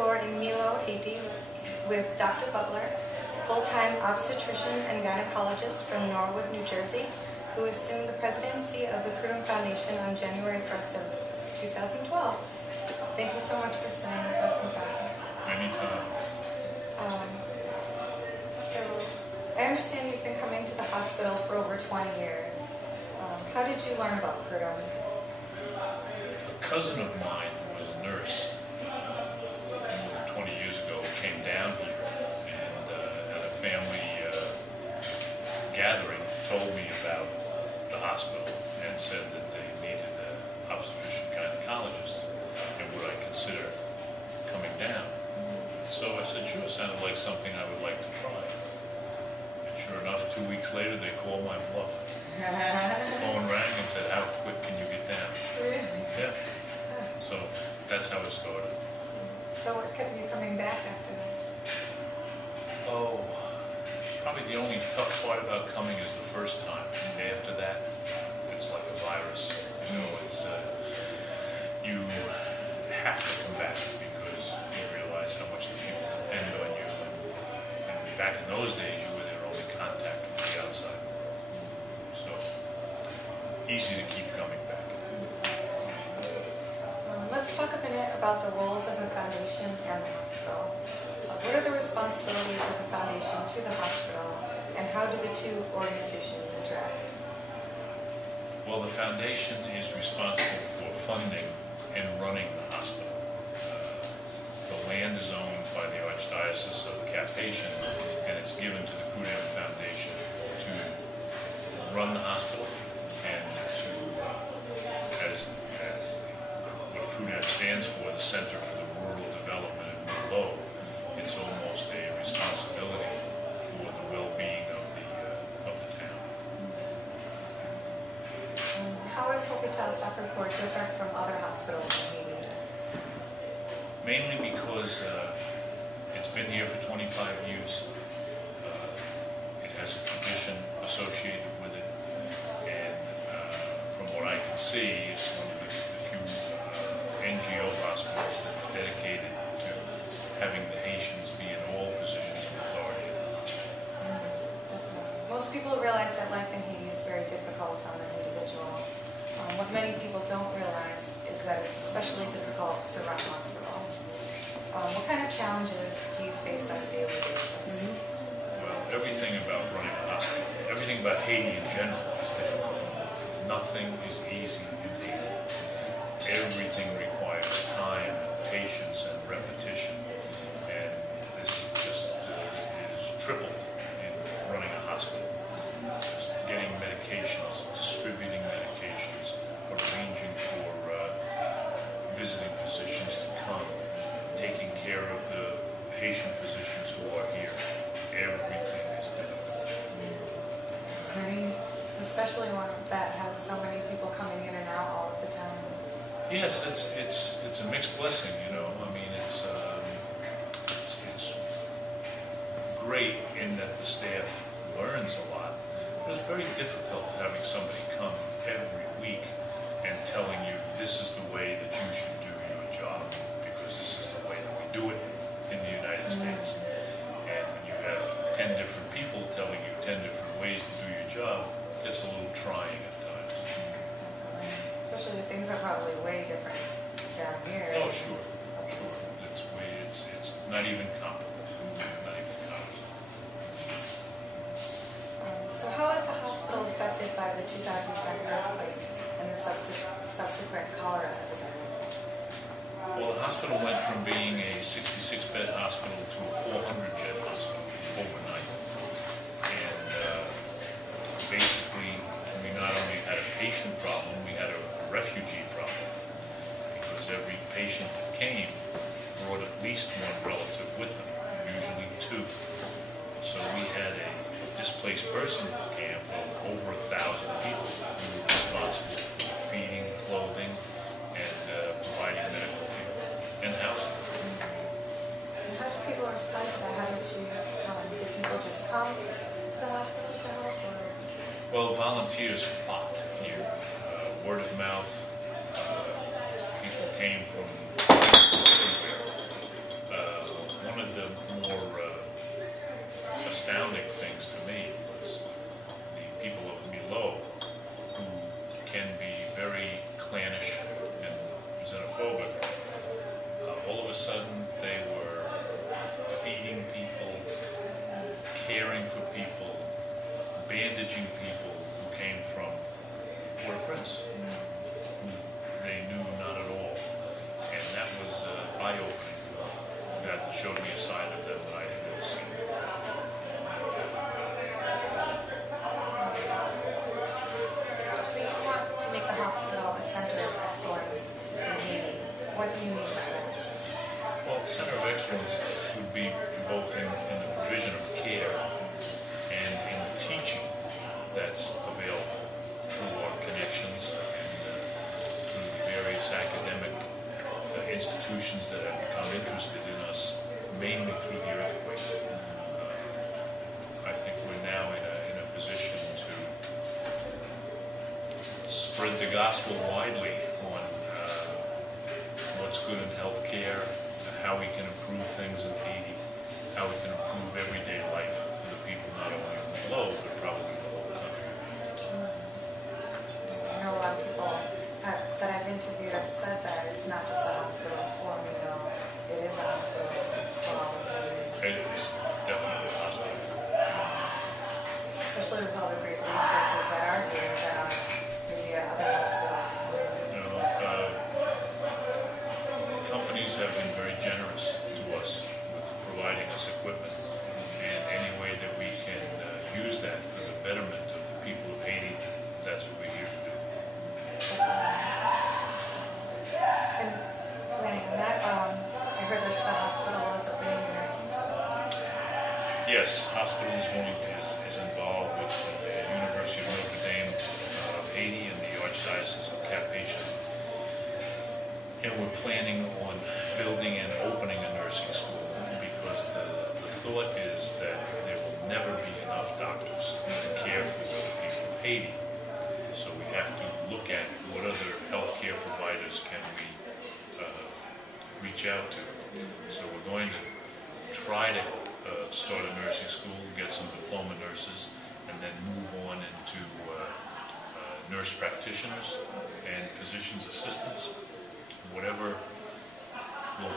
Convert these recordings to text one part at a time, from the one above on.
Coeur in Milot, Haiti, with Dr. Butler, full-time obstetrician and gynecologist from Norwood, New Jersey, who assumed the presidency of the CRUDEM Foundation on January 1st of 2012. Thank you so much for staying with us and talking. Anytime. So, I understand you've been coming to the hospital for over 20 years. How did you learn about CRUDEM? A cousin of mine was a nurse 20 years ago, came down here, and at a family gathering told me about the hospital and said that they needed an obstetrician gynecologist and would I consider coming down. So I said, sure, sounded like something I would like to try. And sure enough, 2 weeks later, they called my bluff. The phone rang and said, how quick can you get down? Really? Yeah. So that's how it started. So what kept you coming back after that? Oh, probably the only tough part about coming is the first time. After that, it's like a virus. You know, it's you have to come back because you realize how much the people depend on you. And back in those days, you were their only contact with the outside world. So easy to keep coming back. Let's talk a minute about the roles of the foundation and the hospital. What are the responsibilities of the foundation to the hospital, and how do the two organizations interact? Well, the foundation is responsible for funding and running the hospital. The land is owned by the Archdiocese of Cap-Haitian, and it's given to the CRUDEM Foundation to run the hospital and to, as what CRUDEM stands for, the Center for the Rural Development of Milot, it's almost a responsibility for the well-being of the town. How is Hôpital Sacré Coeur different from other hospitals in Haiti? Mainly because it's been here for 25 years. It has a tradition associated with it, and from what I can see, it's one of the few NGO hospitals that's dedicated to having the Haitians be in all positions of authority in the hospital. Most people realize that life in Haiti is very difficult on an individual. What many people don't realize is that it's especially difficult to run a hospital. What kind of challenges do you face on a daily basis? Well, everything about running a hospital, everything about Haiti in general is difficult. Nothing is easy in Haiti. Everything requires time, patience, and repetition. And this just is tripled in running a hospital. Just getting medications, distributing medications, arranging for visiting physicians to come, taking care of the Haitian physicians who are here. Everything is difficult. Especially one that has so many people coming in and out all of the time. Yes, it's a mixed blessing, you know. I mean, it's great in that the staff learns a lot, but it's very difficult having somebody come every week and telling you this is the way that you should do your job, because this is the way that we do it in the United States. And when you have 10 different people telling you 10 different ways to do your job, it gets a little trying at times. Especially if things are probably way different down here. Oh, sure. It's not even comparable. Not even comparable. So how is the hospital affected by the 2010 earthquake and the subsequent cholera epidemic? Well, the hospital went from being a 66-bed hospital to a 400-bed hospital overnight. And basically, we not only had a patient problem, we had a refugee problem. Because every patient that came brought at least one relative with them, usually two. So we had a displaced person camp of over 1,000 people who were responsible for feeding, clothing, and providing medical care and housing. And how did people respond to that? Did people just come to the hospital to help? Or? Well, volunteers flocked here. Word of mouth. People came from everywhere. What do you mean by that? Well, Center of Excellence should be both in the provision of care and in the teaching that's available through our connections and through the various academic institutions that have become interested in us, mainly through the earthquake. I think we're now in a position to spread the gospel widely on what's good in healthcare, how we can improve things in Haiti, how we can improve everyday life for the people not only in Milot, but probably the whole country. I know a lot of people that I've interviewed have said that it's not just a hospital for Milot, it is a hospital for all of Haiti. It is definitely a hospital. Especially with all the great resources that are here that are maybe at other hospitals. You know, companies have been very generous to us with providing us equipment, and any way that we can use that for the betterment of the people of Haiti, that's what we're here to do. And planning on that, I heard that the hospital is opening a nursing school. Yes, hospital is involved with the University of Notre Dame of Haiti and the Archdiocese of Cap-Haïtien. And we're planning on building and opening a nursing school because the thought is that there will never be enough doctors to care for the people of Haiti. So we have to look at what other healthcare providers can we reach out to. So we're going to try to start a nursing school, get some diploma nurses, and then move on into nurse practitioners and physician's assistants. Whatever will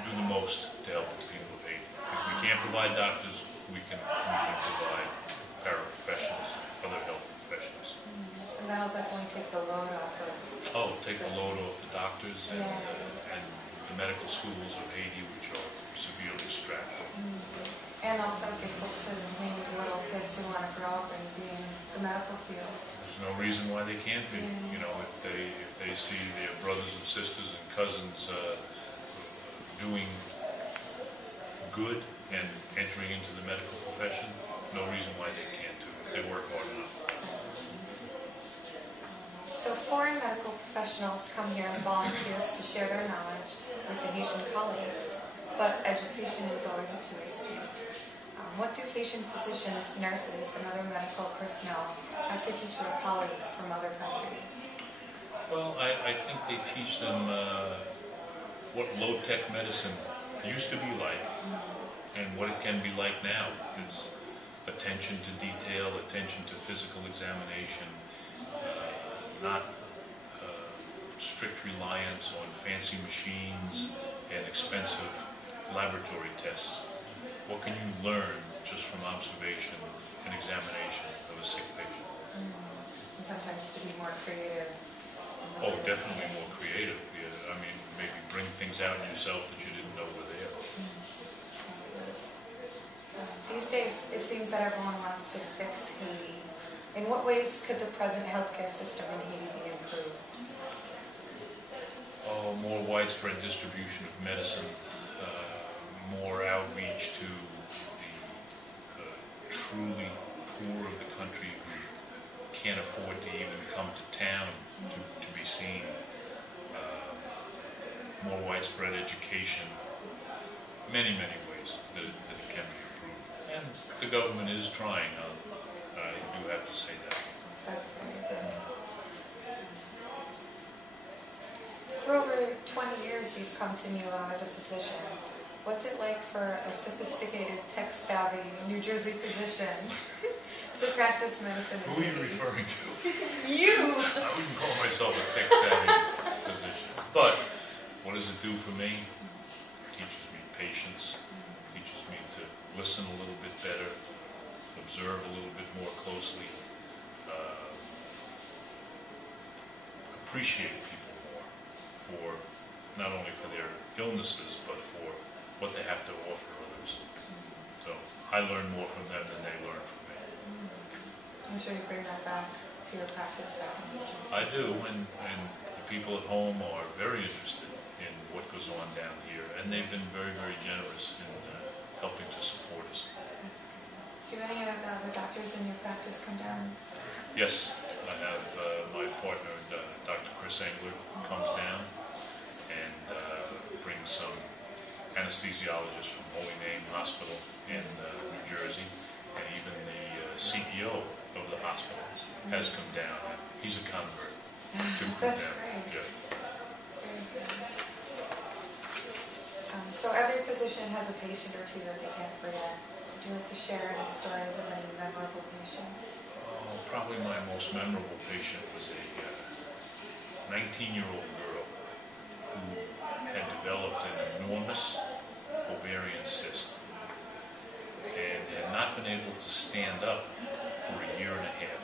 do the most to help the people of Haiti. If we can't provide doctors, we can provide paraprofessionals, other health professionals. And that'll definitely take the load off of... Take the load off the doctors and the medical schools of Haiti, which are severely strapped. And also give hope to maybe little kids who want to grow up and be in the medical field. There's no reason why they can't be. You know, if they see their brothers and sisters and cousins doing good and entering into the medical profession, no reason why they can't too, if they work hard enough. So foreign medical professionals come here as volunteers to share their knowledge with the Haitian colleagues, but education is always a two-way street. What do Haitian physicians, nurses, and other medical personnel have to teach their colleagues from other countries? Well, I think they teach them what low-tech medicine used to be like and what it can be like now. It's attention to detail, attention to physical examination, not strict reliance on fancy machines and expensive laboratory tests. What can you learn just from observation and examination of a sick patient? And sometimes to be more creative. Oh, definitely more creative. Yeah, I mean, maybe bring things out in yourself that you didn't know were there. These days, it seems that everyone wants to fix Haiti. In what ways could the present healthcare system in Haiti be improved? Oh, more widespread distribution of medicine, more outreach to the truly poor of the country who can't afford to even come to town to be seen. More widespread education. Many ways that it can be improved. And the government is trying. I do have to say that. That's very good. For over 20 years, you've come to Milot as a physician. What's it like for a sophisticated, tech-savvy New Jersey physician to practice medicine? Who are you referring to? You! I wouldn't call myself a tech-savvy physician. But what does it do for me? It teaches me patience, teaches me to listen a little bit better, observe a little bit more closely, appreciate people more for not only for their illnesses, but for what they have to offer others. So I learn more from them than they learn from me. I'm sure you bring that back to your practice back in New Jersey. I do, and the people at home are very interested in what goes on down here, and they've been very, very generous in helping to support us. Do any of the doctors in your practice come down? Yes, I have my partner, Dr. Chris Engler, comes down and brings some anesthesiologists from Holy Name Hospital in New Jersey, and even the CEO of the hospital has come down. He's a convert to CRUDEM. Yeah. So every physician has a patient or two that they can't forget. Would you like to share any stories of any memorable patients? Probably my most memorable patient was a 19-year-old girl who had developed an enormous ovarian cyst and had not been able to stand up for a year and a half.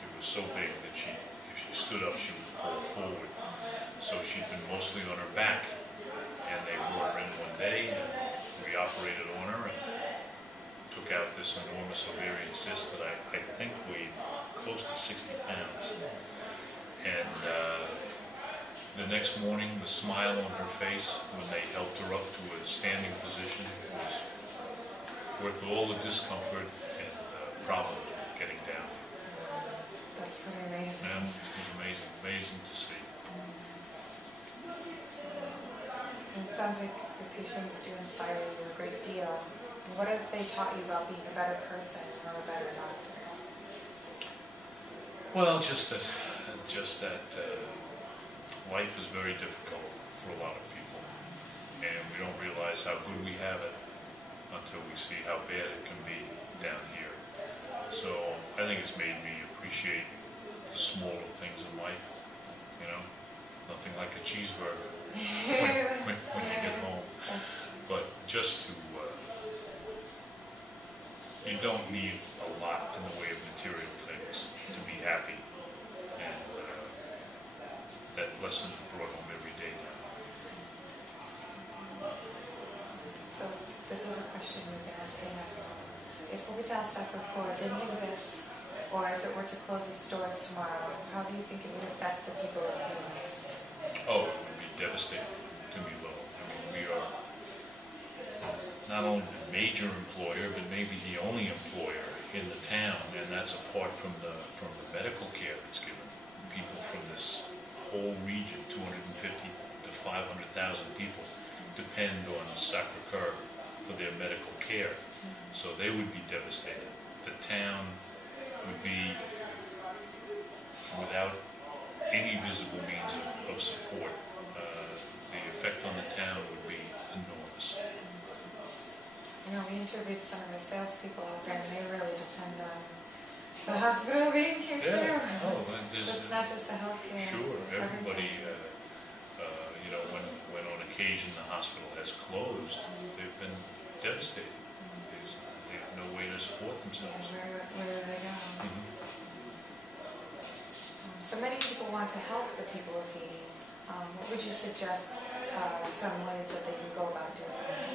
It was so big that if she stood up, she would fall forward. So she'd been mostly on her back, and they brought her in one day, and we operated on her and took out this enormous ovarian cyst that I think weighed close to 60 pounds. And the next morning, the smile on her face when they helped her up to a standing position was worth all the discomfort and problem getting down. That's pretty amazing. Yeah, it was amazing, amazing to see. And it sounds like your patients do inspire you a great deal. What have they taught you about being a better person or a better doctor? Well, just that life is very difficult for a lot of people, and we don't realize how good we have it until we see how bad it can be down here. So I think it's made me appreciate the smaller things in life. You know, nothing like a cheeseburger when you get home. But just to you don't need a lot in the way of material things to be happy, and that lesson is brought home every day now. So this is a question we've been asking everyone. If Hôpital Sacré Coeur didn't exist, or if it were to close its doors tomorrow, how do you think it would affect the people of Milot? Oh, it would be devastating to Milot. I mean, we are not only the major employer, but maybe the only employer in the town, and that's apart from the medical care that's given. People from this whole region, 250 to 500,000 people, depend on Sacré Coeur for their medical care. So they would be devastated. The town would be without any visible means of support. The effect on the town would be enormous. You know, we interviewed some of the salespeople out there, and they really depend on the hospital being here too. Oh, it's not just the healthcare. Sure, everybody. You know, when on occasion the hospital has closed, they've been devastated. They have no way to support themselves. Where do they go? So many people want to help the people of Haiti. What would you suggest some ways that they can go about doing that?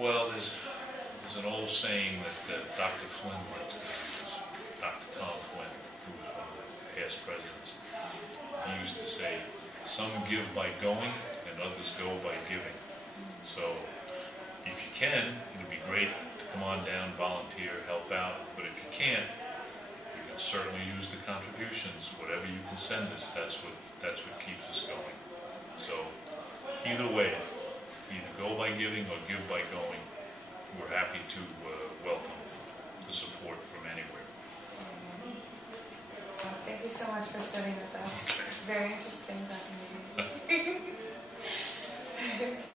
Well, there's an old saying that Dr. Flynn likes to use, Dr. Tom Flynn, who was one of the past presidents. He used to say, some give by going and others go by giving. So if you can, it would be great to come on down, volunteer, help out. But if you can't, you can certainly use the contributions. Whatever you can send us, that's what keeps us going. So either way, either go by giving or give by going. We're happy to welcome the support from anywhere. Well, thank you so much for studying with us. It's very interesting talking to you.